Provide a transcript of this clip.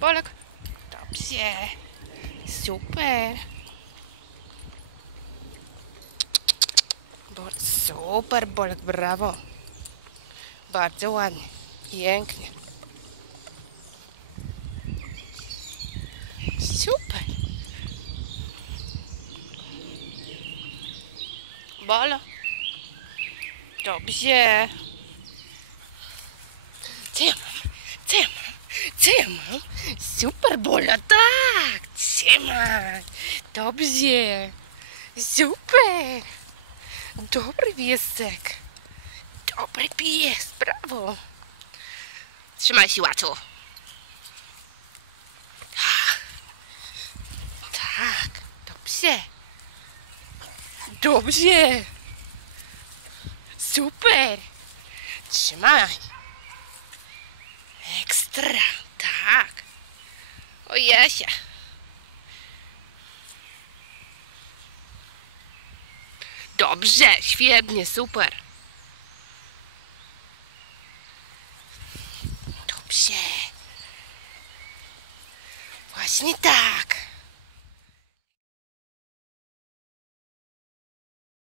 Bolek. Dobrze. Super. Super, Bolek, brawo. Bardzo ładnie. Pięknie. Super. Bolo. Dobrze. Co ja mam? Co ja mam? Co ja mam? Super, Bolo, tak. Trzymaj. Dobrze. Super. Dobry piesek. Dobry pies, brawo. Trzymaj się, łaczu. Tak, dobrze. Dobrze. Super. Trzymaj. Ekstra, tak. O Jasia. Dobrze, świetnie, super. Dobrze. Właśnie tak.